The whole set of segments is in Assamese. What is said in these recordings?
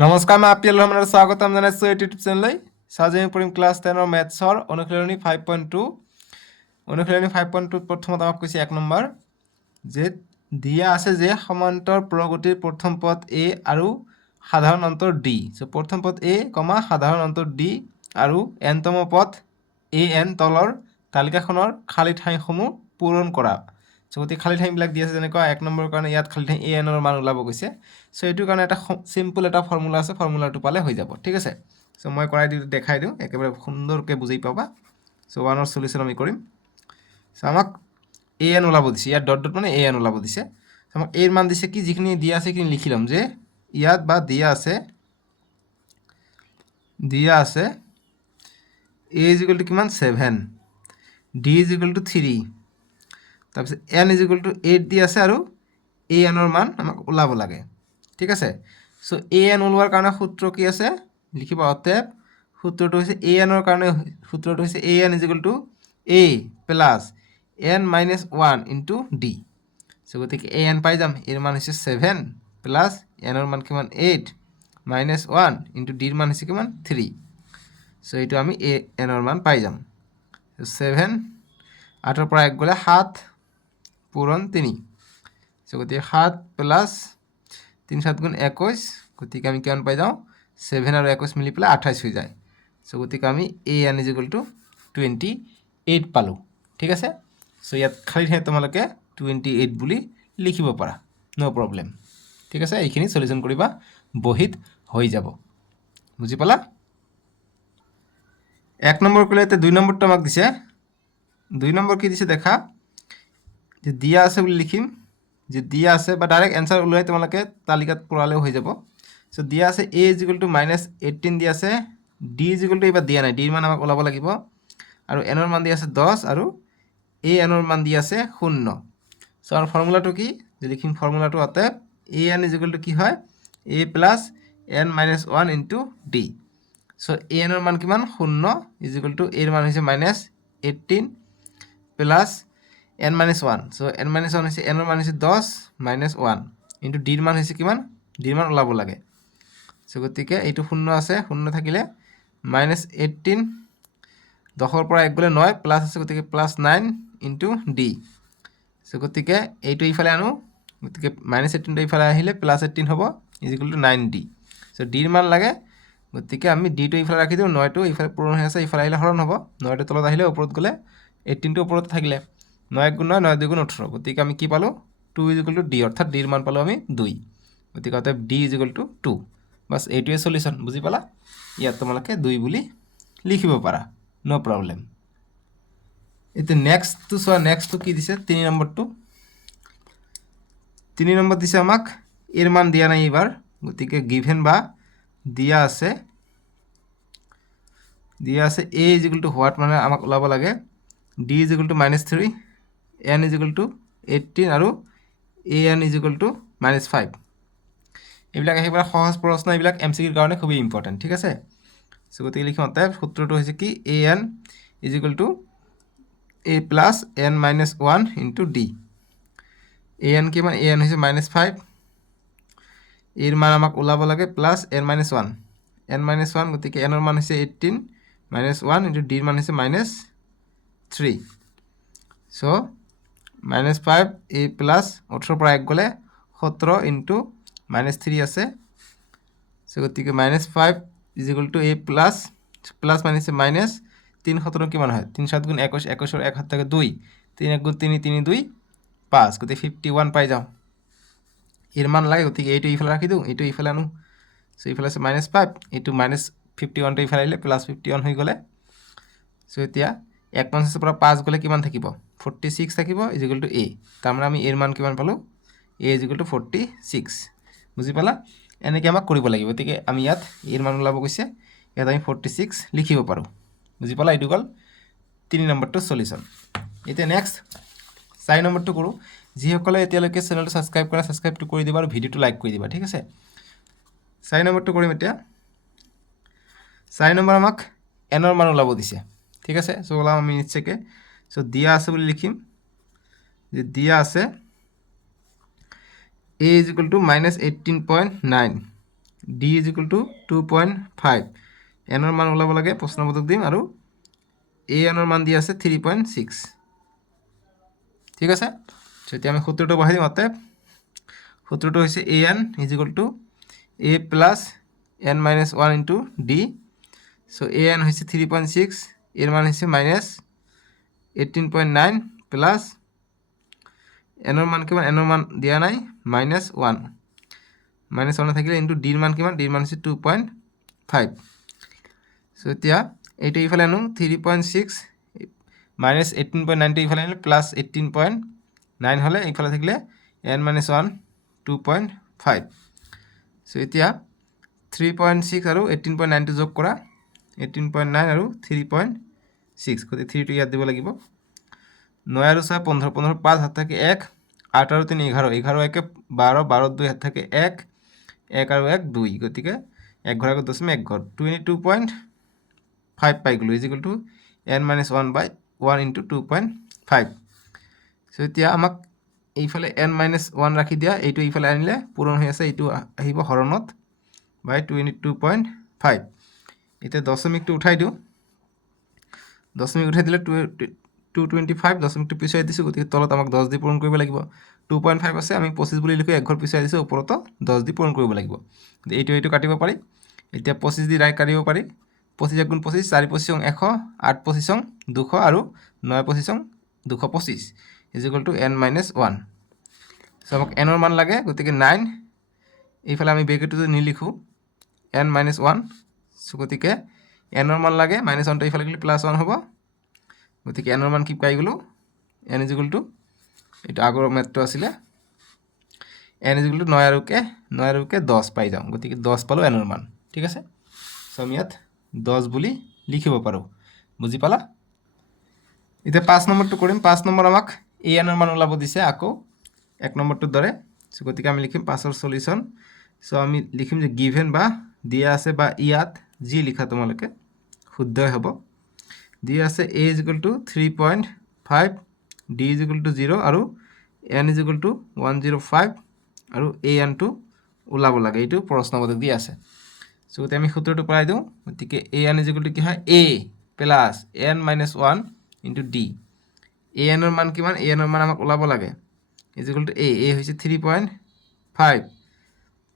নমস্কাৰ, মই আপিল ৰহমানৰ স্বাগতম জনাইছোঁ ইউটিউব চেনেললৈ। আজি আমি পঢ়িম ক্লাছ 10ৰ মেথছৰ অনুশীলনী 5.2। অনুশীলনী 5.2 প্ৰথমত আমাক কৈছে 1 নম্বৰ যে দিয়া আছে যে সমান্তৰ প্ৰগতিৰ প্ৰথম পদ a আৰু সাধাৰণ অন্তৰ d। প্ৰথম পদ a, সাধাৰণ অন্তৰ d আৰু nতম পদ an তলৰ তালিকাখনৰ খালী ঠাইসমূহ পূৰণ কৰা। গতিকে খালী ঠাইবিলাক দি আছে, যেনেকুৱা 1 নম্বৰৰ কাৰণে ইয়াত খালী ঠাই an ৰ মান ওলাব কৈছে। এইটোৰ কাৰণে এটা সিম্পল এটা ফৰ্মুলা আছে, ফৰ্মুলাটো পালে হৈ যাব, ঠিক আছে। মই কৰাই দিওঁ, দেখাই দিওঁ, একেবাৰে সুন্দৰকৈ বুজি পাবা। 1ৰ সলিউশ্যন আমি কৰিম। আমাক an ওলাব দিছে, ইয়াত ডট ডট মানে an ওলাব দিছে। আমাক a ৰ মান দিছে কি, যিখিনি দিয়া আছে সেইখিনি লিখি ল'ম যে ইয়াত বা দিয়া আছে a = কিমান 7, d = 3, তাৰপিছত n = 8 দি আছে আৰু an ৰ মান আমাক ওলাব লাগে, ঠিক আছে। an ওলোৱাৰ কাৰণে সূত্ৰ কি আছে লিখিবা। অতএব সূত্ৰটো হৈছে an ৰ কাৰণে সূত্ৰটো হৈছে an = a plus n - 1 into d। গতিকে an পাই যাম, এর মান হৈছে 7 প্লাছ n ৰ মান কিমান 8 মাইনাছ 1 ইনটু d ৰ মান হৈছে কিমান 3। এইটো আমি n ৰ মান পাই যাম। 7 8ৰ পৰা 1 গ'লে 7 পূৰণ 3। গতিকে 7 প্লাছ 3 7 গুণ 21, গতিকে আমি কিমান পাই যাওঁ 7 আৰু 21 মিলি পেলাই 28 হৈ যায়। গতিকে আমি an = 28 পালোঁ, ঠিক আছে। ইয়াত খালী ঠাইত তোমালোকে 28 বুলি লিখিব পাৰা, ন' প্ৰব্লেম, ঠিক আছে। এইখিনি সলিউশ্যন কৰিবা, বহীত হৈ যাব, বুজি পালা। 1 নম্বৰ কৰিলে এতিয়া 2 নম্বৰটো আমাক দিছে। 2 নম্বৰ কি দিছে দেখা, যে দিয়া আছে বুলি লিখিম, যে দিয়া আছে বা ডাইৰেক্ট এনসাৰ ওলাই তোমালোকে তালিকাত পড়ালেও হৈ যাব। দিয়া আছে a = -18 দিয়া আছে, d = এবাৰ দিয়া নাই, d ৰ মান আমাক ওলাব লাগিব, আৰু n ৰ মান দিয়া আছে 10 আৰু an ৰ মান দিয়া আছে 0। আৰু ফৰ্মুলাটো কি যে লিখিম, ফৰ্মুলাটো অতএব an = কি হয় a plus n - 1 into d। an ৰ মান কিমান 0 = a ৰ মান হৈছে -18 প্লাছ n - 1। n - 1 হৈছে n ৰ মান হৈছে 10 মাইনাছ 1 ইনটু d ৰ মান হৈছে কিমান, d ৰ মান ওলাব লাগে। গতিকে এইটো 0 আছে, 0 থাকিলে -18, 10ৰ পৰা 1 গ'লে 9 প্লাছ আছে, গতিকে +9 ইনটু d। গতিকে এইটো ইফালে আনো, গতিকে -18টো ইফালে আহিলে +18 হ'ব = 9d। d ৰ মান লাগে, গতিকে আমি d টো ইফালে ৰাখি দিওঁ, 9টো ইফালে পূৰণ হৈ আছে, ইফালে আহিলে হৰণ হ'ব, 9টো তলত আহিলে ওপৰত গ'লে 18টো ওপৰত থাকিলে 9 × 9 9 × 2 = 18। গতিকে আমি কি পালোঁ 2 = d, অৰ্থাৎ d ৰ মান পালোঁ আমি 2। গতিকে অতএব d = 2। বাছ এইটোৱে সলিউশ্যন, বুজি পালা। ইয়াত তোমালোকে 2 বুলি লিখিব পাৰা, ন' প্ৰব্লেম। এতিয়া নেক্সটটো চোৱা, নেক্সটটো কি দিছে 3 নম্বৰটো। 3 নম্বৰ দিছে আমাক এৰ মান দিয়া নাই এবাৰ, গতিকে গিভেন বা দিয়া আছে a = হোৱাট মানে আমাক ওলাব লাগে, d = -3, n = 18 আৰু an = -5। এইবিলাক একেবাৰে সহজ প্ৰশ্ন, এইবিলাক MCQৰ কাৰণে খুবই ইম্পৰ্টেণ্ট, ঠিক আছে। গতিকে লিখিম অতএব সূত্ৰটো হৈছে কি an = a plus n - 1 into d। an কিমান, an হৈছে -5, এর মান আমাক ওলাব লাগে প্লাছ n - 1, n - 1, গতিকে n ৰ মান হৈছে 18 মাইনাছ 1 ইনটু d ৰ মান হৈছে -3। -5 a প্লাছ 18ৰ পৰা 1 গ'লে 17 ইনটু -3 আছে। গতিকে -5 = a প্লাছ প্লাছ মানে মাইনাছ 3 17 কিমান হয়, 3 7 গুণ 21, 21ৰ 1 হাত থাকে 2, 3 1 গুণ 3 3 2 5, গতিকে 51 পাই যাওঁ। এর মান লাগে, গতিকে এইটো ইফালে রাখি দিওঁ, এইটো ইফালে আনো। ইফালে আছে -5, এইটো -51টো ইফালে আহিলে +51 হৈ গ'লে। এতিয়া 150ৰ পৰা 5 গ'লে কিমান থাকিব 46 থাকিব = a। তাৰমানে আমি এর মান কিমান পালোঁ, a = 46। বুজি পালা, এনেকৈ আমাক কৰিব লাগিব। গতিকে আমি ইয়াত এৰ মান ওলাব গৈছে, ইয়াত আমি 46 লিখিব পাৰোঁ, বুজি পালা। এইটো গ'ল 3 নম্বৰটো সলিউশ্যন। এতিয়া নেক্সট 4 নম্বৰটো কৰোঁ। যিসকলে এতিয়ালৈকে চেনেলটো ছাবস্ক্ৰাইব কৰা, ছাবস্ক্ৰাইবটো কৰি দিবা আৰু ভিডিঅ'টো লাইক কৰি দিবা, ঠিক আছে। 4 নম্বৰটো কৰিম এতিয়া। 4 নম্বৰ আমাক n ৰ মান ওলাব দিছে, ঠিক আছে। ওলাম আমি নিশ্চয়কৈ। দিয়া আছে বুলি লিখিম, যে দিয়া আছে a = -18.9, D is equal two 2.5 এনৰ মান ওলাব লাগে প্ৰশ্নবোধক দিম আৰু এ এনৰ মান দিয়া আছে 3.6 ঠিক আছে চ' এতিয়া আমি সূত্ৰটো বহাই দিম অতএব সূত্ৰটো হৈছে A N is equal two A plus N minus 1 into D C' A N হৈছে 3.6 এৰ মান হৈছে মাইনাছ 18.9 প্লাছ এনৰ মান কিমান এনৰ মান দিয়া নাই মাইনাছ 1 মাইনাছ 1 থাকিলে ইনটু ডিৰ মান কিমান ডিৰ মান হৈছে 2.5 চ' এতিয়া এইটো ইফালে আনো 3.6 মাইনাছ 18.9টো ইফালে আনিলে প্লাছ 18.9 হ'লে ইফালে থাকিলে এন মাইনাছ 1 2.5 চ' এতিয়া 3.6 আৰু 18.9টো যোগ কৰা 18.9 আৰু 3.6 গতিকে 3টো ইয়াত দিব লাগিব 9 আৰু 6 15 15 5 হাত থাকে 1 8 আৰু 3 11 11 1 12 12 2 হাত থাকে 1 1 আৰু 1 2 গতিকে 1 ঘৰ আগত 1 ঘৰ 22.5 পাই গ'লো is equal to n minus 1 by 1 into 2.5 চ' এতিয়া আমাক এইফালে n মাইনাছ 1 ৰাখি দিয়া এইটো এইফালে আনিলে পূৰণ হৈ আছে এইটো আহিব হৰণত বাই 22.5 এতিয়া দশমিকটো উঠাই দিওঁ দশমিক উঠাই দিলে 225 দশমিকটো পিছুৱাই দিছোঁ গতিকে তলত আমাক 10 দি পূৰণ কৰিব লাগিব 2.5 আছে আমি 25 বুলি লিখি এক ঘৰ পিছুৱাই দিছোঁ ওপৰতো 10 দি পূৰণ কৰিব লাগিব এইটো কাটিব পাৰি এতিয়া 25 দি ৰাইট কাটিব পাৰি 25 গুণ 25 4 25 100 8 25 200 আৰু 9 25 225 is equal to n minus 1 চ' আমাক এনৰ মান লাগে গতিকে 9 এইফালে আমি ব্ৰেকেটটো যদি নিলিখোঁ n মাইনাছ 1 চ' গতিকে এনৰ মান লাগে মাইনাছ 1টো এইফালে গ'লে প্লাছ 1 হ'ব গতিকে এনৰ মান কি পাই গ'লোঁ n ইজ ইকুৱেল টু এইটো আগৰ মেথটো আছিলে n ইজ ইকুৱেল টু 9 আৰু কে 10 পাই যাওঁ গতিকে 10 পালোঁ এনৰ মান ঠিক আছে চ' আমি ইয়াত 10 বুলি লিখিব পাৰোঁ বুজি পালা এতিয়া 5 নম্বৰটো কৰিম 5 নম্বৰ আমাক এ এনৰ মান ওলাব দিছে আকৌ 1 নম্বৰটোৰ দৰে চ' গতিকে আমি লিখিম 5ৰ সলিউশ্যন চ' আমি লিখিম যে গিভেন বা দিয়া আছে বা ইয়াত যি লিখা তোমালোকে শুদ্ধই হ'ব দিয়া আছে a is equal two 3.5 d is equal two 0 আৰু n ইজ ইকুৱেল টু 105 আৰু a nটো ওলাব লাগে এইটো প্ৰশ্নবোধক দিয়া আছে চ' গতিকে আমি সূত্ৰটো পৰাই দিওঁ গতিকে a n is equal two কি হয় a plus n minus 1 into d a nৰ মান কিমান a nৰ মান আমাক ওলাব লাগে ইজ ইকুৱেল টু a হৈছে 3.5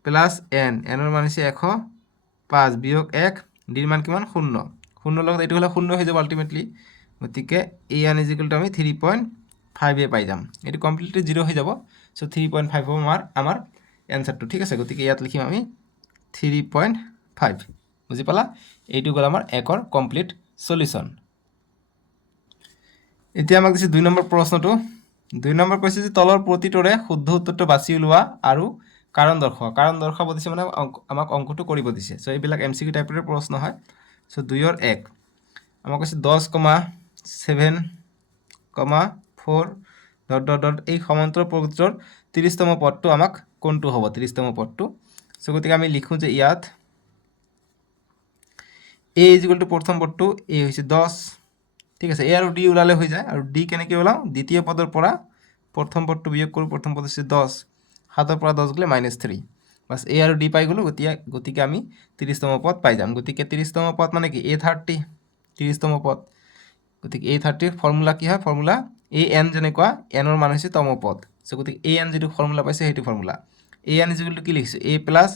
প্লাছ n ৰ মান হৈছে 105 বিয়োগ 1 ডিৰ মান কিমান 0 0 লগত এইটো হ'লে 0 হৈ যাব আল্টিমেটলি গতিকে a n is equal two আমি 3.5 পাই যাম এইটো কমপ্লিটলি 0 হৈ যাব চ' 3.5 হ'ব আমাৰ এনচাৰটো ঠিক আছে গতিকে ইয়াত লিখিম আমি 3.5 বুজি পালা এইটো গ'ল আমাৰ 1ৰ কমপ্লিট সলিউশ্যন এতিয়া আমাক দিছে 2 নম্বৰ প্ৰশ্নটো 2 নম্বৰ কৈছে যে তলৰ প্ৰতিটোৰে শুদ্ধ উত্তৰটো বাছি উলিওৱা আৰু কাৰণ দৰ্শাব দিছে মানে আমাক অংকটো কৰিব দিছে চ' এইবিলাক MCQ টাইপৰে প্ৰশ্ন হয় চ' 2ৰ 1 আমাক কৈছে 10,7,4 ... এই সমান্তৰাল প্ৰকৃতিৰ 30তম পদটো আমাক কোনটো হ'ব 30তম পদটো চ' গতিকে আমি লিখোঁ যে ইয়াত a ইজ ইকুৱেল টু প্ৰথম পদটো a হৈছে 10 ঠিক আছে a আৰু d ওলালে হৈ যায় আৰু d কেনেকৈ ওলাওঁ দ্বিতীয় পদৰ পৰা প্ৰথম পদটো বিয়োগ কৰোঁ প্ৰথম পদ হৈছে 10 7ৰ পৰা 10 গ'লে -3 বাছ a আৰু d পাই গ'লোঁ গতিকে আমি 30তম পদ পাই যাম গতিকে 30তম পদ মানে কি a30 30তম পদ গতিকে a30ৰ ফৰ্মুলা কি হয় ফৰ্মুলা an যেনেকুৱা n ৰ মান হৈছে তম পদ চ' গতিকে an যিটো ফৰ্মুলা পাইছে সেইটো formula an is equal two কি লিখিছোঁ a প্লাছ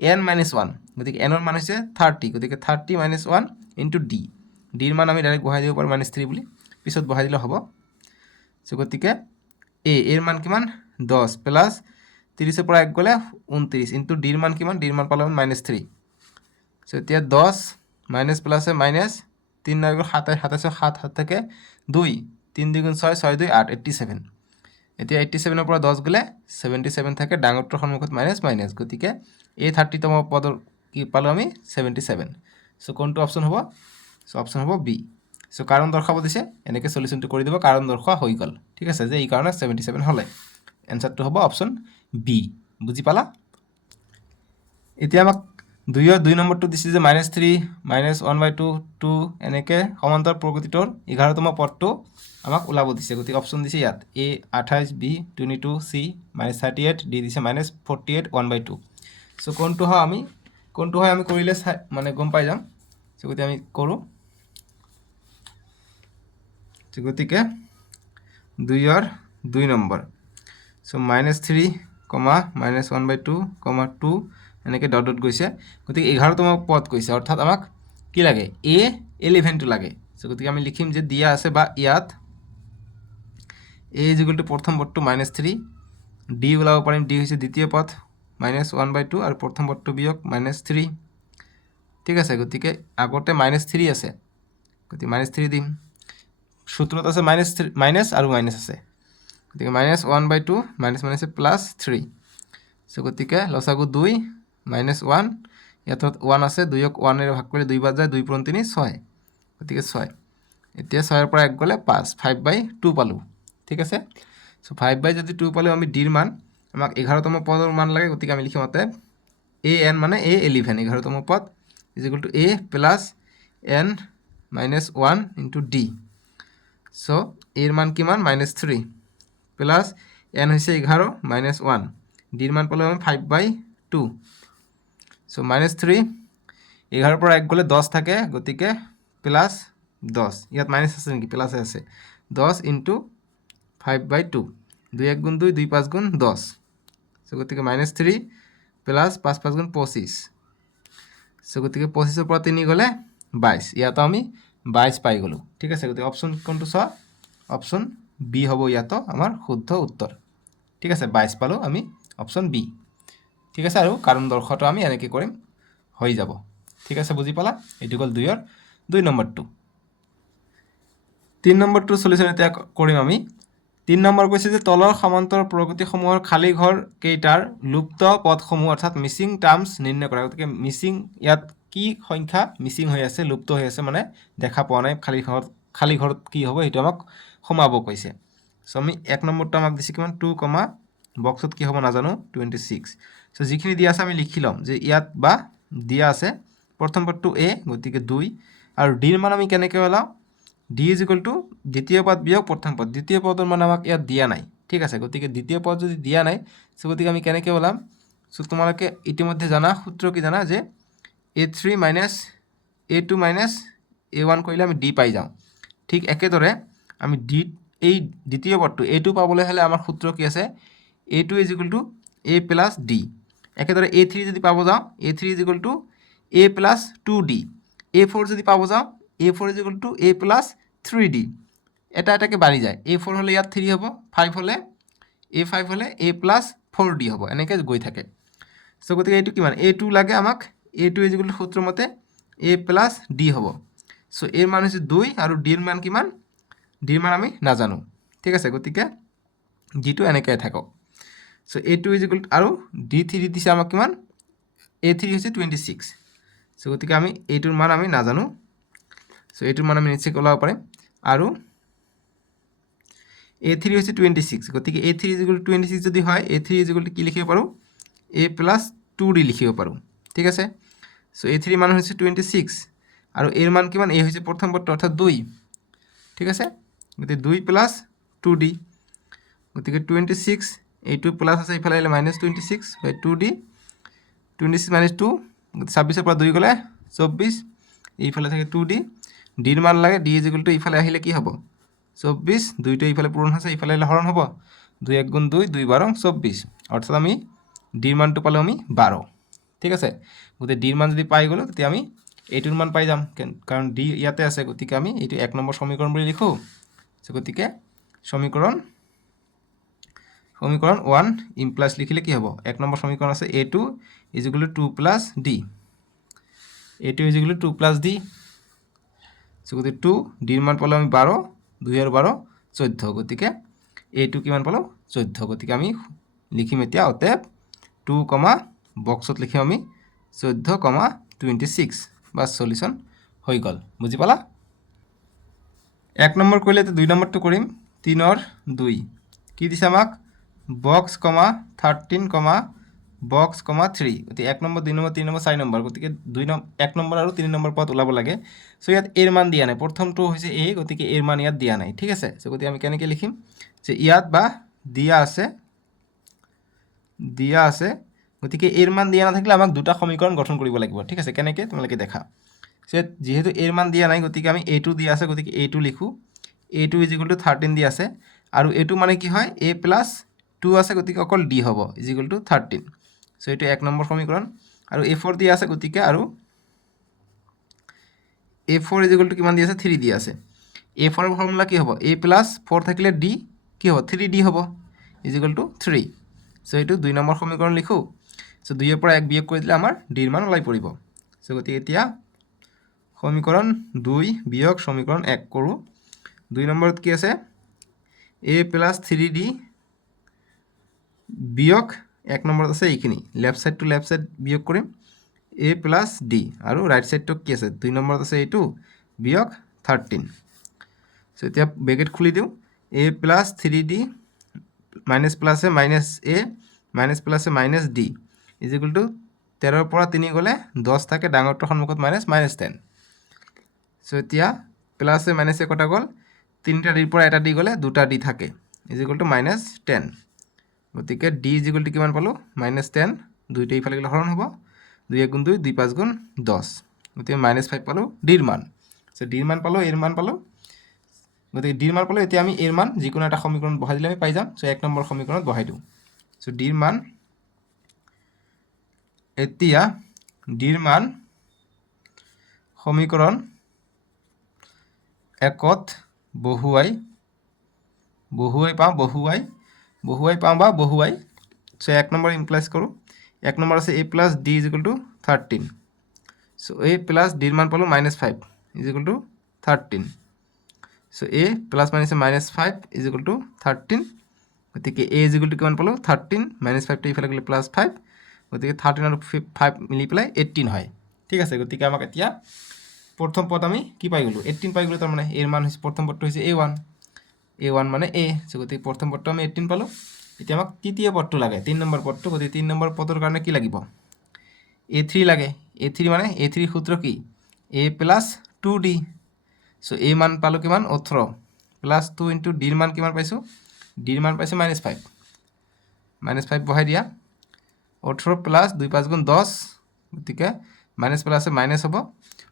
n মাইনাছ 1 গতিকে n ৰ মান হৈছে 30 গতিকে 30 মাইনাছ 1 ইনটু d ডিৰ মান আমি ডাইৰেক্ট বহাই দিব পাৰোঁ -3 বুলি পিছত বহাই দিলে হ'ব চ' গতিকে এৰ মান কিমান 10 প্লাছ 30ৰ পৰা 1 গ'লে 29 ইনটু ডিৰ মান কিমান ডিৰ মান পালোঁ -3 চ' এতিয়া 10 মাইনাছ প্লাছে মাইনাছ 3 9 27 7 হাত থাকে 2 3 2 6 6 2 8 87 এতিয়া 87ৰ পৰা 10 গ'লে 77 থাকে ডাঙৰটোৰ সন্মুখত মাইনাছ গতিকে a30তম পদৰ কি পালোঁ আমি 77 চ' কোনটো অপশ্যন হ'ব চ' অপশ্যন হ'ব বি চ' কাৰণ দৰ্শাব দিছে এনেকৈ সলিউশ্যনটো কৰি দিব কাৰণ দৰ্শোৱা হৈ গ'ল ঠিক আছে যে এই কাৰণে 77 হ'লে এনচাৰটো হ'ব অপশ্যন বি বুজি পালা এতিয়া আমাক 2 নম্বৰটো দিছে যে -3 -1/2 2 এনেকৈ সমান্তৰাল প্ৰকৃতিটোৰ 11তম পদটো আমাক ওলাব দিছে গতিকে অপশ্যন দিছে ইয়াত a 28 b 22 c -38 d দিছে -48 1/2 চ' কোনটো হয় আমি কোনটো হয় আমি কৰিলে মানে গম পাই যাম। গতিকে আমি কৰোঁ। গতিকে 2ৰ 2 নম্বৰ। -3, -1/2, -2 এনেকৈ ডট ডট গৈছে। গতিকে 11তম পদ কৈছে, অৰ্থাৎ আমাক কি লাগে? A11টো লাগে। গতিকে আমি লিখিম যে দিয়া আছে বা ইয়াত A = প্ৰথম পদটো -3, D ওলাব পাৰিম, D হৈছে দ্বিতীয় পদ -1/2 আৰু প্ৰথম পদটো বিয়োগ -3। ঠিক আছে, গতিকে আগতে -3 আছে, গতিকে -3 দিম। সূত্ৰত আছে মাইনাছ আৰু মাইনাছ আছে, গতিকে -1/2 মাইনাছ +3। গতিকে লসাগু 2 -1, ইয়াত 1 আছে, 2ক 1 ভাগ কৰিলে 2 বাদ যায়, 2 × 3 6, গতিকে 6। এতিয়া 6ৰ পৰা 1 গ'লে 5, 5/2 পালোঁ। ঠিক আছে, 5/2 পালোঁ আমি। ডিৰ মান আমাক 11তম পদৰ মান লাগে, গতিকে আমি লিখিম অতএব AN মানে A11, 11তম পদ = A + N - 1 × D। এর মান কিমান? -3 প্লাস N হৈছে 11 -1, ডির মান পালোঁ আমি 5/2। -3, 11ৰ পৰা 1 গ'লে 10 থাকে, গতিকে +10, ইয়াত মাইনাছ আছে নেকি? প্লাছে আছে। 10 × 5/2, 2 × 1 = 2, 2 × 5 = 10। গতিকে -3 প্লাস 5 × 5 = 25। গতিকে 25ৰ পৰা 3 গ'লে 22, ইয়াতো আমি 22 পাই গ'লোঁ। ঠিক আছে, গতিকে অপশ্যন কোনটো চোৱা? অপশ্যন বি হ'ব ইয়াতো আমাৰ শুদ্ধ উত্তৰ। ঠিক আছে, 22 পালোঁ আমি, অপশ্যন বি। ঠিক আছে, আৰু কাৰণ দৰ্শটো আমি এনেকৈ কৰিম, হৈ যাব। ঠিক আছে, বুজি পালা? এইটো হ'ল 2ৰ 2 নম্বৰটো। 3 নম্বৰটো সলিউশ্যন এতিয়া কৰিম আমি। 3 নম্বৰ কৈছে যে তলৰ সমান্তৰাল প্ৰগতিসমূহৰ খালী ঘৰ কেইটাৰ লুপ্ত পদসমূহ অৰ্থাৎ মিচিং টাৰ্মছ নিৰ্ণয় কৰা। গতিকে মিচিং, ইয়াত কি সংখ্যা মিচিং হৈ আছে, লুপ্ত হৈ আছে, মানে দেখা পোৱা নাই। খালী ঘৰত কি হ'ব সেইটো আমাক সোমাব কৈছে। আমি 1 নম্বৰটো আমাক দিছে কিমান? 2, বক্সত কি হ'ব নাজানো, 26। যিখিনি দিয়া আছে আমি লিখি ল'ম যে ইয়াত বা দিয়া আছে প্ৰথম পদটো A, গতিকে 2, আৰু ডিৰ মান আমি কেনেকৈ ওলাওঁ? D = দ্বিতীয় পদ বিয়োগ প্ৰথম পদ। দ্বিতীয় পদৰ মান আমাক ইয়াত দিয়া নাই। ঠিক আছে, গতিকে দ্বিতীয় পদ যদি দিয়া নাই, গতিকে আমি কেনেকৈ ওলাম? তোমালোকে ইতিমধ্যে জানা, সূত্র কি জানা, যে A3 - A2 - A1 কৰিলে আমি D পাই যাওঁ। ঠিক একেদৰে আমি এই দ্বিতীয় পদটো A2 পাবলৈ হ'লে আমাৰ সূত্ৰ কি আছে? A2 = A + D। একেদৰে A3 যদি পাব যাওঁ, A3 = A + 2D। A4 যদি পাব যাওঁ, A4 = A + 3D। এটা এটাকে বাঢ়ি যায়। A4 হ'লে ইয়াত 3 হ'ব, 5 হ'লে A5 হ'লে A + 4D হ'ব, এনেকৈ গৈ থাকে। গতিকে এইটো কিমান? A2 লাগে আমাক। A2 = সূত্র মতে A + D হ'ব। এর মান হৈছে 2 আৰু ডিৰ মান কিমান? ডিৰ মান আমি নাজানো। ঠিক আছে, গতিকে ডিটো এনেকৈ থাকক। A2 = আৰু D3 দিছে আমাক কিমান? A3 হৈছে 26। গতিকে আমি এইটোৰ মান আমি নাজানো। এইটোৰ মান আমি নিশ্চয় ওলাব পাৰিম। আৰু A3 হৈছে 26, গতিকে A3 = 26 যদি হয়, A3 = কি লিখিব পাৰোঁ? A + 2D লিখিব পাৰোঁ। ঠিক আছে, A3 মান হৈছে 26 আৰু এৰ মান কিমান? A হৈছে প্ৰথম পদটো অৰ্থাৎ 2। ঠিক আছে, গতিকে 2 + 2D, গতিকে 26, এইটো প্লাছ আছে, ইফালে আহিলে -26/2D, 26 - 2, 26ৰ পৰা 2 গ'লে 24, এইফালে থাকে 2D, ডিৰ মান লাগে। D = ইফালে আহিলে কি হ'ব? 24, 2টো এইফালে পূৰণ হৈছে, ইফালে আহিলে হৰণ হ'ব, 2 × 1 = 2, 2 × 12 = 24, অৰ্থাৎ আমি ডিৰ মানটো পালোঁ আমি 12। ঠিক আছে, গতিকে ডিৰ মান যদি পাই গ'লোঁ, তেতিয়া আমি এইটোৰ মান পাই যাম, কাৰণ ডি ইয়াতে আছে। গতিকে আমি এইটো 1 নম্বৰ সমীকৰণ বুলি লিখোঁ। গতিকে সমীকৰণ 1 ইমপ্লাইজ লিখিলে কি হ'ব? 1 নম্বৰ সমীকৰণ আছে A2 = 2 + D। A2 = 2 + D। গতিকে 2, ডিৰ মান পালোঁ আমি 12, 2 আৰু 12 14, গতিকে A2 কিমান পালোঁ? 14। গতিকে আমি লিখিম এতিয়া অতএব 2, বক্সত লিখিম আমি 14,26, বা সলিউশ্যন হৈ গ'ল। বুজি পালা? 1 নম্বৰ কৰিলে 2 নম্বৰটো কৰিম। 3ৰ 2 কি দিছে আমাক? Box, 13, box, 3। গতিকে 1 নম্বৰ, 2 নম্বৰ, 3 নম্বৰ, 4 নম্বৰ, গতিকে 1 নম্বৰ আৰু 3 নম্বৰ পদ ওলাব লাগে। ইয়াত এৰ মান দিয়া নাই। প্ৰথমটো হৈছে A, গতিকে এৰ মান ইয়াত দিয়া নাই। ঠিক আছে, গতিকে আমি কেনেকৈ লিখিম? যে ইয়াত বা দিয়া আছে গতিকে এৰ মান দিয়া নাথাকিলে আমাক দুটা সমীকৰণ গঠন কৰিব লাগিব ঠিক আছে কেনেকৈ তোমালোকে দেখা যেহেতু এৰ মান দিয়া নাই গতিকে আমি এইটো দিয়া আছে গতিকে এইটো লিখোঁ এইটো ইজ ইকুৱেল টু 13 দিয়া আছে আৰু এইটো মানে কি হয় a প্লাছ 2 আছে গতিকে অকল d হ'ব ইজ ইকুৱেল টু 13 চ' এইটো 1 নম্বৰ সমীকৰণ আৰু a4 দিয়া আছে গতিকে আৰু a4 ইজ ইকুৱেল টু কিমান দিয়া আছে 3 দিয়া আছে a4 ৰ ফৰ্মুলা কি হ'ব a প্লাছ 4 থাকিলে d কি হ'ব 3d হ'ব ইজ ইকুৱেল টু 3 চ' এইটো 2 নম্বৰ সমীকৰণ লিখোঁ চ' 2 ৰ পৰা 1 বিয়োগ কৰি দিলে আমাৰ d ৰ মান ওলাই পৰিব চ' গতিকে এতিয়া সমীকৰণ 2 বিয়োগ সমীকৰণ 1 কৰোঁ 2 নম্বৰত কি আছে a প্লাছ 3d বিয়োগ 1 নম্বৰত আছে এইখিনি left side to left side বিয়োগ কৰিম a প্লাছ d আৰু ৰাইট সাইডটো কি আছে 2 নম্বৰত আছে এইটো বিয়োগ 13 চ' এতিয়া ব্ৰেকেট খুলি দিওঁ a প্লাছ 3d মাইনাছ প্লাছে মাইনাছ a মাইনাছ প্লাছে minus d is equal to 13 ৰ পৰা 3 গ'লে 10 থাকে ডাঙৰটোৰ সন্মুখত মাইনাছ মাইনাছ 10 চ' এতিয়া প্লাছে মাইনাছে কটা গ'ল 3টা ডিৰ পৰা এটা দি গ'লে 2টা দি থাকে ইজ ইকুৱেল টু মাইনাছ 10 গতিকে d ইজ ইকুৱেল টু কিমান পালোঁ মাইনাছ 10 দুইটা ইফালে গ'লে হৰণ হ'ব 2 1 গুণ 2 2 5 গুণ 10 গতিকে মাইনাছ 5 পালোঁ ডিৰ মান চ' ডিৰ মান পালোঁ এৰ মান পালোঁ গতিকে ডিৰ মান পালোঁ এতিয়া আমি এৰ মান যিকোনো এটা সমীকৰণ বহাই দিলে আমি পাই যাম চ' 1 নম্বৰ সমীকৰণত বহাই দিওঁ চ' ডিৰ মান এতিয়া ডিৰ মান সমীকৰণ 1ত বহুৱাই চ' 1 নম্বৰ ইমপ্লাইজ কৰোঁ 1 নম্বৰ আছে a plus d is equal to 13 so' a plus ডিৰ মান পালোঁ minus 5 is equal to 13 so' a plus মাইনাছে মাইনাছ 5 ইজ ইকুৱেল টু 13 গতিকে a ইজ ইকুৱেল টু কিমান পালোঁ 13 মাইনাছ 5টো ইফালে গ'লে প্লাছ 5 গতিকে 13 আৰু 5 মিলি পেলাই 18 হয় ঠিক আছে গতিকে আমাক এতিয়া প্ৰথম পদ আমি কি পাই গ'লোঁ 18 পাই গ'লোঁ তাৰমানে এৰ মান হৈছে প্ৰথম পদটো হৈছে a1 মানে a চ' গতিকে প্ৰথম পদটো আমি 18 পালোঁ এতিয়া আমাক তৃতীয় পদটো লাগে 3 নম্বৰ পদটো গতিকে 3 নম্বৰ পদৰ কাৰণে কি লাগিব a3 লাগে a3 মানে a3 সূত্ৰ কি a plus 2d so' a মান পালোঁ কিমান 18 প্লাছ 2 ইনটু ডিৰ মান কিমান পাইছোঁ ডিৰ মান পাইছোঁ মাইনাছ 5 বহাই দিয়া 18 প্লাছ 2 5 গুণ 10 গতিকে মাইনাছ প্লাছে মাইনাছ হ'ব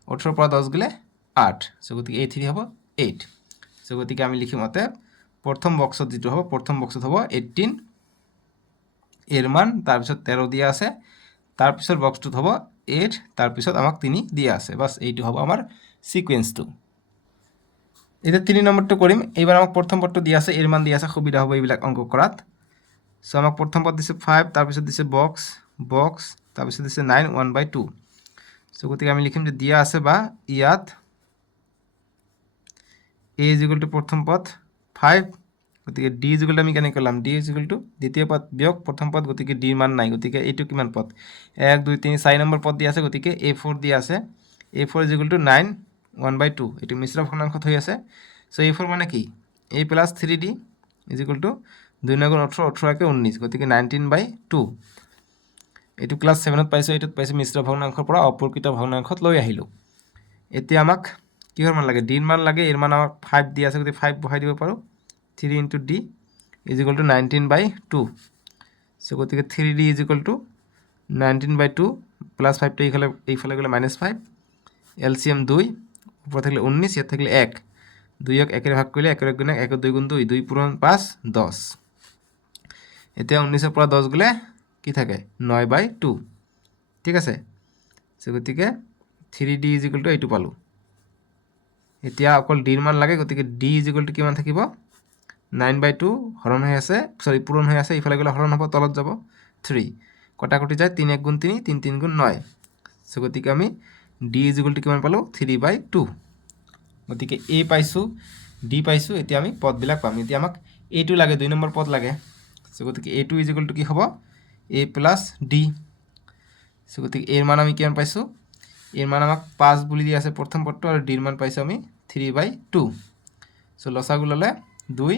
18 পৰা 10 গ'লে 8 চ' গতিকে a3 হ'ব 8 চ' গতিকে আমি লিখিম অতএব প্ৰথম বক্সত যিটো হ'ব প্ৰথম বক্সত হ'ব 18 এৰ মান তাৰপিছত 13 দিয়া আছে তাৰপিছত বক্সটোত হ'ব 8 তাৰপিছত আমাক 3 দিয়া আছে বাছ এইটো হ'ব আমাৰ সিকুৱেন্সটো এতিয়া 3 নম্বৰটো কৰিম এইবাৰ আমাক প্ৰথম পদটো দিয়া আছে এৰ মান দিয়া আছে সুবিধা হ'ব এইবিলাক অংক কৰাত চ' আমাক প্ৰথম পদ দিছে 5 তাৰপিছত দিছে বক্স তাৰপিছত দিছে 9 1/2 চ' গতিকে আমি লিখিম যে দিয়া আছে বা ইয়াত a ইজ ইকুৱেল টু প্ৰথম পদ 5 গতিকে d ইজ ইকুৱেল টু আমি কেনেকৈ কৰিলাম d ইজ ইকুৱেল টু দ্বিতীয় পদ বিয়োগ প্ৰথম পদ গতিকে d মান নাই গতিকে এইটো কিমান পদ 1 2 3 4 নম্বৰ পদ দিয়া আছে গতিকে a4 দিয়া আছে a4 ইজ ইকুৱেল টু 9 1/2 এইটো মিশ্ৰ ভগ্নাংশত হৈ আছে চ' a4 মানে কি a plus 3d is equal two 2 9 18 18 একে 19 গতিকে 19/2 এইটো ক্লাছ 7ত পাইছোঁ এইটোত পাইছোঁ মিশ্ৰ ভগ্নাংশৰ পৰা অপ্ৰকৃত ভগ্নাংশত লৈ আহিলোঁ এতিয়া আমাক কিহৰ মান লাগে ডিৰ মান লাগে এৰ মান আমাক 5 দিয়া আছে গতিকে 5 বহাই দিব পাৰোঁ 3 into d is equal to 19/2 so' গতিকে 3d is equal to 19/2 plus 5টো এইফালে গ'লে মাইনাছ 5 এলচিএম 2 ওপৰত থাকিলে 19 ইয়াত থাকিলে 1 2ক 1 ভাগ কৰিলে 1 গুণ 1 1 2 গুণ 2 2 পূৰণ 5 10 এতিয়া 19ৰ পৰা 10 গ'লে কি থাকে 9/2 ঠিক আছে চ' গতিকে 3d ইজ ইকুৱেল টু এইটো পালোঁ এতিয়া অকল ডিৰ মান লাগে গতিকে d ইজ ইকুৱেল টু কিমান থাকিব 9/2 হৰণ হৈ আছে পূৰণ হৈ আছে ইফালে গ'লে হৰণ হ'ব তলত যাব 3 কটাকটি যায় 3 1 গুণ 3 3 3 গুণ 9 চ' গতিকে আমি d ইজ ইকুৱেল টু কিমান পালোঁ 3/2 গতিকে a পাইছোঁ d পাইছোঁ এতিয়া আমি পদবিলাক পাম এতিয়া আমাক এইটো লাগে 2 নম্বৰ পদ লাগে চ' গতিকে a2 ইজ ইকুৱেল টু কি হ'ব a প্লাছ d চ' গতিকে এৰ মান আমি কিমান পাইছোঁ এৰ মান আমাক 5 বুলি দিয়া আছে প্ৰথম পদটো আৰু ডিৰ মান পাইছোঁ আমি 3/2 চ' লসাগু ল'লে 2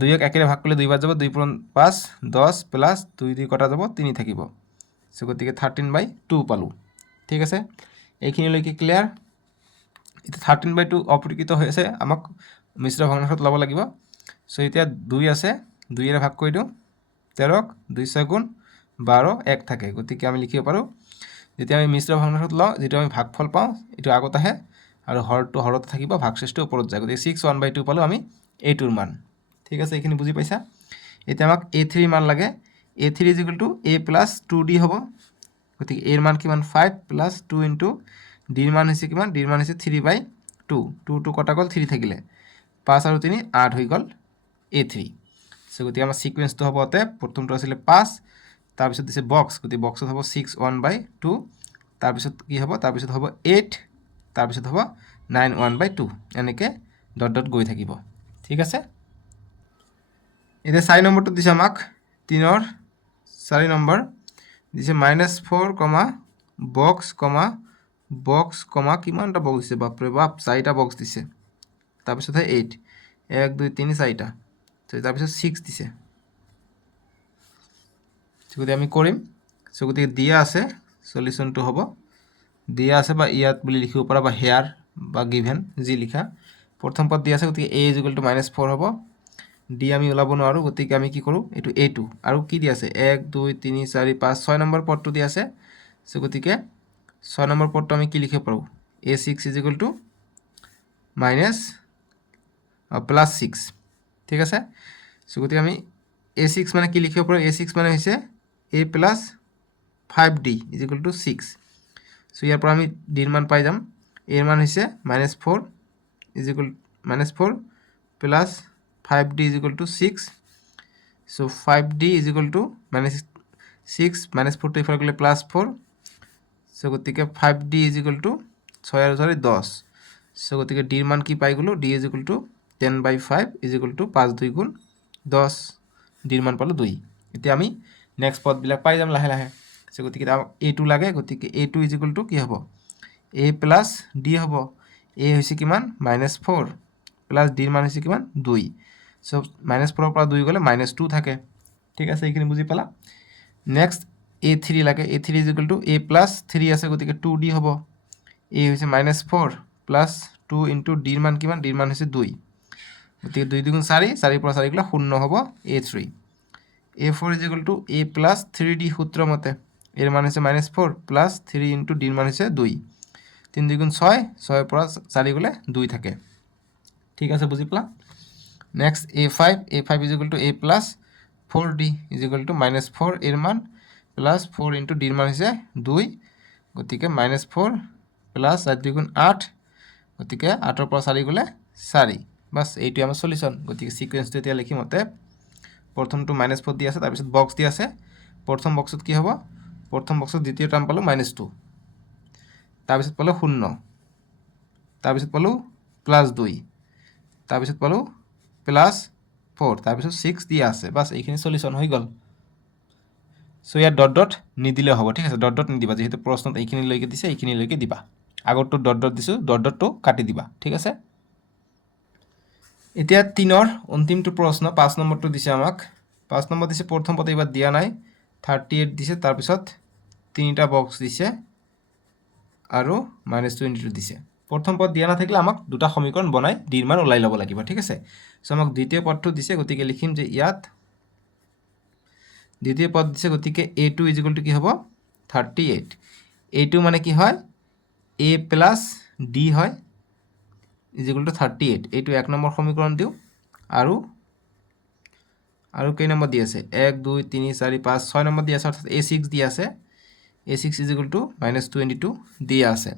2ক 1 ভাগ কৰিলে 2 বাৰ যাব 2 পূৰণ 5 10 প্লাছ 2 2 কটা যাব 3 থাকিব চ' গতিকে 13/2 পালোঁ ঠিক আছে এইখিনিলৈকে ক্লিয়াৰ এতিয়া 13/2 অপ্ৰকৃত হৈ আছে আমাক মিশ্ৰ ভগ্নাংশত ল'ব লাগিব চ' এতিয়া 2 আছে 2ৰে ভাগ কৰি দিওঁ 13ক 2 6 গুণ 12 1 থাকে গতিকে আমি লিখিব পাৰোঁ যেতিয়া আমি মিশ্ৰ ভগ্নাংশত লওঁ যেটো আমি ভাগফল পাওঁ এটো আগত আহে আৰু হৰটো হৰত থাকিব ভাগশেষটো ওপৰত যায় গতিকে 6 1/2 পালো আমি a2 ৰ মান ঠিক আছে এইখিনি বুজি পাইছা এতিয়া আমাক a3 মান লাগে a3 a plus 2d হ'ব গতিকে a ৰ মান কিমান 5 plus 2 into d ৰ মান হৈছে কিমান d ৰ মান হৈছে 3/2 2 কটা গ'ল 3 থাকিলে 5 আৰু 3 8 হৈ গ'ল a3 সো গতিকে আমাৰ সিকোয়েন্সটো হ'ব অতে প্ৰথমটো আছিল 5 তাৰ পিছত দিছে বক্স গতিকে বক্সত হ'ব 6 1/2 তাৰ পিছত কি হ'ব তাৰ পিছত হ'ব 8 তাৰ পিছত হ'ব 9 1/2 এনেকে ডট ডট গৈ থাকিব ঠিক আছে এটা 4 নম্বৰটো দিছে আমাক 3 ৰ 4 নম্বৰ দিছে -4, বক্স, কিমানটা বক্স দিছে বাপৰে বাপ 4টা বক্স দিছে তাৰপিছত 8 1 2 3 4টা তাৰপিছত 6 দিছে যদি আমি কৰিম সো গতিকে দিয়া আছে সলিউশনটো হ'ব দিয়া আছে বা ইয়াত বুলি লিখিব পাৰা বা হেয়াৰ বা গিভেন যি লিখা প্ৰথম পদ দিয়া আছে গতিকে a = -4 হ'ব d আমি ওলাব নোৱাৰো গতিকে আমি কি কৰো এটো a2 আৰু কি দিয়া আছে 1 2 3 4 5 6 নম্বৰ পদটো দিয়া আছে সো গতিকে 6 নম্বৰ পদটো আমি কি লিখিব পাৰো a6 = +6 ঠিক আছে সো গতিকে আমি a6 মানে কি লিখিব পাৰো a6 মানে হৈছে a plus 5d = 6 সো ইয়াৰ পৰা আমি d ৰ মান পাই যাম a ৰ মান হৈছে -4 plus 5d = 6 so 5d = -6 -4 to ইফালে গলে +4 so গতিকে 5d = 6 আৰু 4 10 so গতিকে d ৰ মান কি পাই গলো d = 10/5 = 5 2 গুণ 10 d ৰ মান পালো 2 এতিয়া আমি নেক্সট পদ বিলাক পাই যাম লাহে লাহে so গতিকে a2 লাগে গতিকে a2 = কি হ'ব a plus d হ'ব a হৈছে কিমান -4 plus d ৰ মান হৈছে কিমান 2 so -4 ৰ পৰা 2 গলে -2 থাকে ঠিক আছে এইখিনি বুজি পালা নেক্সট a3 লাগে a3 = a plus 3 আছে গতিকে 2d হ'ব a হৈছে -4 plus 2 into d ৰ মান কিমান d ৰ মান হৈছে 2 গতিকে 2 2 গুণ 4 4 পৰা 4 গলে 0 হ'ব a3 a4 = a plus 3d সূত্র মতে এর মান হৈছে -4 plus 3 into d ৰ মান হৈছে 2 3 2 গুণ 6 6 পৰা 4 গলে 2 থাকে ঠিক আছে বুজি পালা next a5 = a plus 4d = -4 এর মান plus 4 into d ৰ মান হৈছে 2 গতিকে -4 plus 4 2 গুণ 8 গতিকে 8 ৰ পৰা 4 গলে 4 বাস এইটো আমাৰ সলিউশন গতিকে সিকোয়েন্সটো এতিয়া লিখি মতে প্ৰথমটো -4 দি আছে তাৰ পিছত বক্স দি আছে প্ৰথম বক্সত কি হ'ব প্ৰথম বক্সত দ্বিতীয় টাৰ্ম পালো -2 তাৰ পিছত পালো 0 তাৰ পিছত পালো +2 তাৰ পিছত পালো +4 তাৰ পিছত 6 দিয়া আছে বাস এইখিনি সলিউশন হৈ গল সো ইয়াত ডট ডট নিদিলে হ'ব ঠিক আছে ডট ডট নিদিবা যেহেতু প্ৰশ্নত এইখিনি লৈকে দিছে এইখিনি লৈকে দিবা আগৰটো ডট ডট দিছো ডট ডটটো কাটি দিবা ঠিক আছে এতিয়া 3 ৰ অন্তিমটো প্ৰশ্ন 5 নম্বৰটো দিছে আমাক 5 নম্বৰ দিছে প্ৰথম পদে এবাৰ দিয়া নাই 38 দিছে তাৰ পিছত তিনিটা বক্স দিছে আৰু -22 দিছে প্ৰথম পদ দিয়া না থাকিলে আমাক দুটা সমীকৰণ বনাই d ৰ মান ওলাই ল'ব লাগিব ঠিক আছে সো আমাক দ্বিতীয় পদটো দিছে গতিকে লিখিম যে ইয়াত দ্বিতীয় পদ দিছে গতিকে a2 = কি হ'ব 38 a2 মানে কি হয় a plus d হয় = 38 এইটো এক নম্বৰ সমীকৰণ দিও আৰু কেই নম্বৰ দি আছে 1 2 3 4 5 6 নম্বৰ দি আছে অৰ্থাৎ a6 দি আছে a6 = -22 দিয়া আছে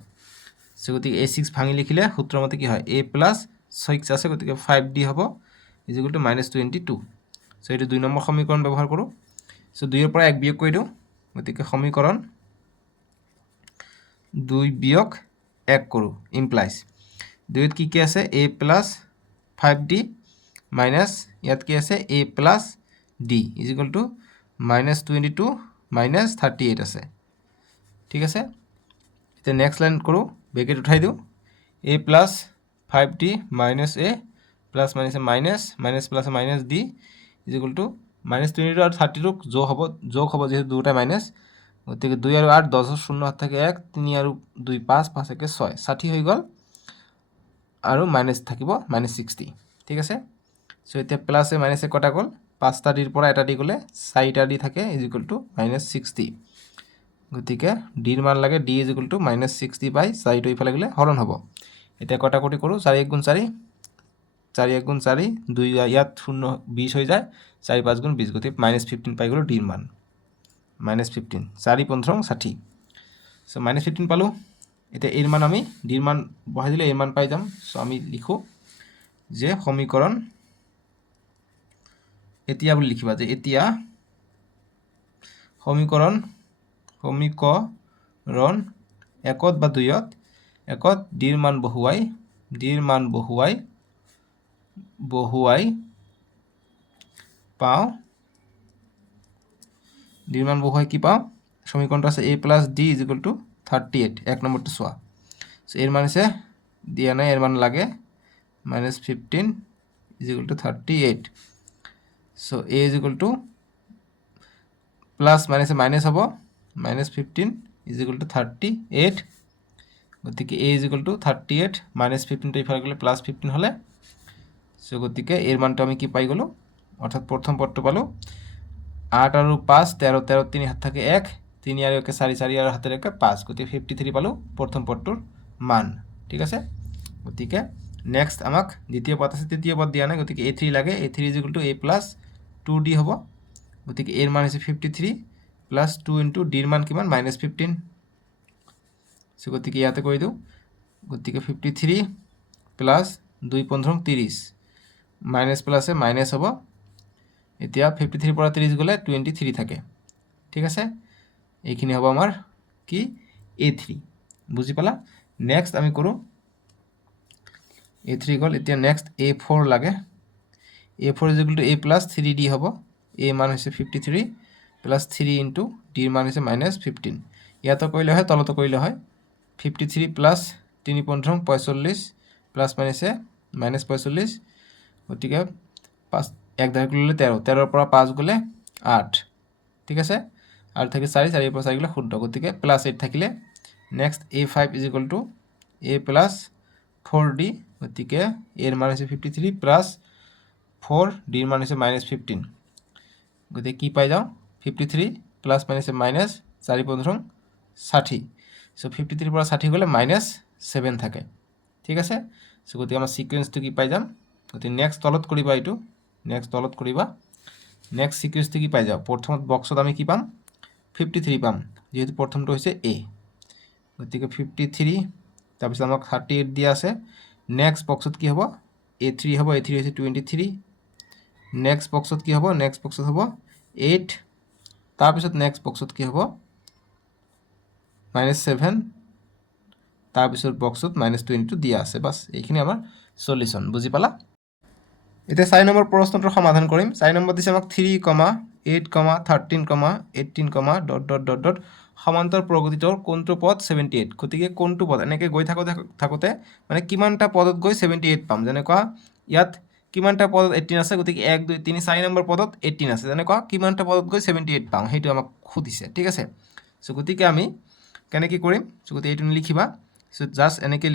সো গতিকে a6 ভাঙি লিখিলে সূত্ৰৰ মতে কি হয় a plus 6 আছে গতিকে 5d হ'ব = -22 সো এইটো 2 নম্বৰ সমীকৰণ ব্যৱহাৰ কৰো সো 2 ৰ পৰা 1 বিয়োগ কৰি দিও গতিকে সমীকৰণ 2 বিয়োগ 1 কৰো ইমপ্লাইজ 2 ত কি আছে a plus 5d minus ইয়াত কি আছে a plus d = -22 minus 38 আছে ঠিক আছে এতিয়া নেক্সট লাইন কৰো ব্ৰেকেট উঠাই দিও a plus 5d minus a plus minus minus plus minus d = -22 আৰু 32 যোগ হ'ব যেহেতু দুটা মাইনাস গতিকে 2 আৰু 8 10 0 হাত থাকে 1 3 আৰু 2 5 5 একে 6 60 হৈ গল আৰু মাইনাস থাকিব -60 ঠিক আছে সো এতিয়া প্লাসে মাইনাসে কটা গল 5টা ডিৰ পৰা এটা ডি গ'লে 4টা ডি থাকে ইজ ইকুৱেল টু -60 গতিকে ডিৰ মান লাগে ডি ইজ ইকুৱেল টু -60 বাই 4টো ইফালে গ'লে হৰণ হ'ব এতিয়া কটাকটি কৰোঁ 4 1 গুণ 4 4 1 গুণ 4 2 ইয়াত 0 20 হৈ যায় 4 5 গুণ 20 গতিকে -15 পাই গ'লোঁ ডিৰ মান -15 4 15 60 সো -15 পালোঁ এতিয়া এর মান আমি ডির মান বহাই দিলে এর মান পাই যাম সো আমি লিখো যে সমীকরণ এতিয়া বুলি লিখিবা যে এতিয়া সমীকরণ একত বা দুইত একত ডির মান বহুৱাই পাও ডিৰ মান বহুৱাই কি পাও সমীকরণটা আছে a + d = 38 এক নম্বরটা সোয়া সো এর মান আছে দিয়া নাই এর মান লাগে -15 = 38 সো a = প্লাস মাইনাসে মাইনাস হবো -15 = 38 গতিকে a = 38 -15 টা ইফালে গেলে +15 হলে সো গতিকে এর মানটা আমি কি পাই গেল অর্থাৎ প্রথম পদটো পালো 8 আর 5 13 13 3 হাত থাকে 1 3 আর 1 4 4 আর হাতে রেখে 5 গতিকে 53 পালো প্রথম পদটোর মান ঠিক আছে গতিকে নেক্সট আমাক দ্বিতীয় পদ আছে তৃতীয় পদ দিয়া নাই গতিকে a3 লাগে a3 = a + 2d হবো গতিকে এর মান হচ্ছে 53 + 2 * d এর মান কি মান -15 সো গতিকে ইয়াতে করে দাও গতিকে 53 + 2 15 30 মাইনাস প্লাসে মাইনাস হবো এতিয়া 53 পৰা 30 গলে 23 থাকে ঠিক আছে এইখিনি হ'ব আমাৰ কি a3 বুজি পালা নেক্সট আমি কৰো a3 গল এতিয়া নেক্সট a4 লাগে a4 = a + 3d হ'ব a মান হৈছে 53 + 3 * d এর মান হৈছে -15 ইয়াতো কইলে হয় তলতো কইলে হয় 53 + 3 15 45 প্লাস মাইনাসে -45 গতিকে 5 এক ধারে গেলে 13 13 পৰা 5 গলে 8 ঠিক আছে আৰ থাকে 4 4 পৰা 4 গলে 0 গতিকে +8 থাকিলে নেক্সট a5 = a + 4d গতিকে এর মান হচ্ছে 53 + 4 d এর মান হচ্ছে -15 গতিকে কি পাই যাও 53 প্লাস মাইনাসে মাইনাস 4 15 60 সো 53 পৰা 60 গলে -7 থাকে ঠিক আছে সো গতিকে আমাৰ সিকোয়েন্সটো কি পাই যাম গতিকে নেক্সট তলত কৰিবা এটো নেক্সট তলত কৰিবা নেক্সট সিকোয়েন্সটো কি পাই যাও প্ৰথম বক্সত আমি কি পাম 53 পাম যেহেতু প্ৰথমটো হৈছে a গতিকে 53 তাৰপিছত আমাক 38 দিয়া আছে নেক্সট বক্সত কি হ'ব a3 হ'ব a3 হৈছে 23 নেক্সট বক্সত কি হ'ব নেক্সট বক্সত হ'ব 8 তাৰপিছত নেক্সট বক্সত কি হ'ব -7 তাৰপিছত বক্সত -22 দিয়া আছে বাস এইখিনি আমাৰ সলিউশন বুজি পালা এতিয়া 4 নম্বৰ প্ৰশ্নটোৰ সমাধান কৰিম 4 নম্বৰ দিছে আমাক 3, 8, 13, 18, ... সমান্তৰ প্ৰগতিটোৰ কোনটো পদ 78 গতিকে কোনটো পদ এনেকৈ গৈ থাকোতে মানে কিমানটা পদত গৈ 78 পাম যেনেকুৱা ইয়াত কিমানটা পদত 18 আছে গতিকে 1 2 3 4 নম্বৰ পদত 18 আছে যেনেকুৱা কিমানটা পদত গৈ 78 পাম সেইটো আমাক খুদিছে ঠিক আছে সো গতিকে আমি কেনেকৈ কৰিম সো গতিকে এইটো লিখিবা সো জাস্ট এনেকৈ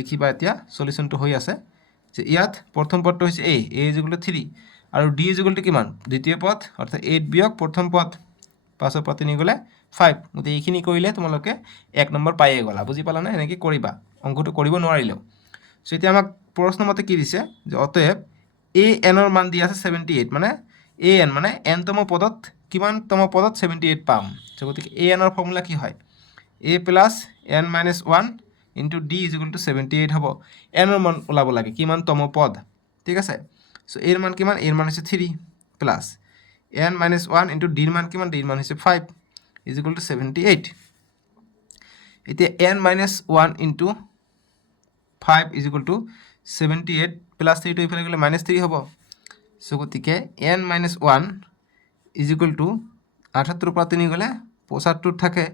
লিখিবা এতিয়া সলিউশনটো হৈ আছে যে ইয়াত প্ৰথম পদটো হৈছে a = 3 আৰু d = কিমান দ্বিতীয় পদ অৰ্থাৎ 8 বিয়োগ প্ৰথম পদ 5 পৰা 3 গলে 5 গতিকে এইখিনি কৰিলে তোমালোকে 1 নম্বৰ পাইয়ে গলা বুজি পালা না এনেকৈ কৰিবা অংকটো কৰিব নোৱাৰিলেও সো এতিয়া আমাক প্ৰশ্ন মতে কি দিছে যে অতএব a n ৰ মান দিয়া আছে 78 মানে a n মানে n তম পদত কিমানতম পদত 78 পাম সো গতিকে a n ৰ ফৰ্মুলা কি হয় a + n - 1 * d = 78 হ'ব n ৰ মান ওলাব লাগে কিমানতম পদ ঠিক আছে সো এর মান কিমান এর মান হৈছে 3 প্লাস n - 1 * d এর মান কিমান d এর মান হৈছে 5 = 78 এতিয়া n - 1 * 5 = 78 প্লাস 3 টো ইফালে গলে -3 হ'ব সো গতিকে n - 1 = 78 পৰা 3 গলে 75 থাকে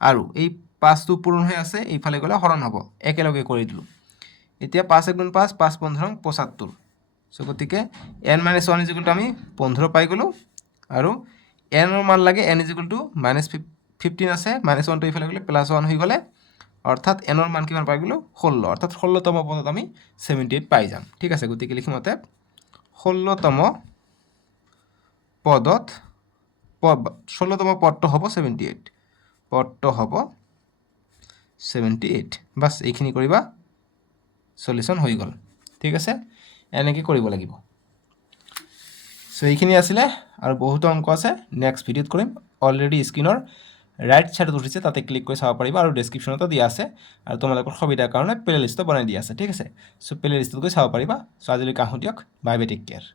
আৰু এই 5 টো পূৰণ হৈ আছে এইফালে গলে হৰণ হ'ব একেলগে কৰি দিলো এতিয়া 5 × 5 5 15 75 সো গতিকে n - 1 = আমি 15 পাই গলো আৰু n ৰ মান লাগে n = -15 আছে -1 টো ইফালে গলে +1 হৈ গলে অর্থাৎ n ৰ মান কিমান পাই গলো 16 অর্থাৎ 16তম পদত আমি 78 পাই যাম ঠিক আছে গতিকে লিখিম অতএব 16তম পদত 16তম পদটো হ'ব 78 পদটো হ'ব 78 বাছ এইখিনি কৰিবা সলিউশন হৈ গ'ল ঠিক আছে এনেকৈ কৰিব লাগিব সো এইখিনি আছিলে আৰু বহুত অংক আছে নেক্সট ভিডিঅ'ত কৰিম অলৰেডি স্ক্ৰীনৰ ৰাইট ছাইডত উঠিছে তাতে ক্লিক কৰি চাব পাৰিবা আৰু ডেছক্ৰিপশ্যনতো দিয়া আছে আৰু তোমালোকৰ সুবিধাৰ কাৰণে প্লে লিষ্টটো বনাই দিয়া আছে ঠিক আছে সো প্লে লিষ্টত গৈ চাব পাৰিবা সো আজিলৈকে আহোঁ দিয়ক বাই বাই টেক কেয়াৰ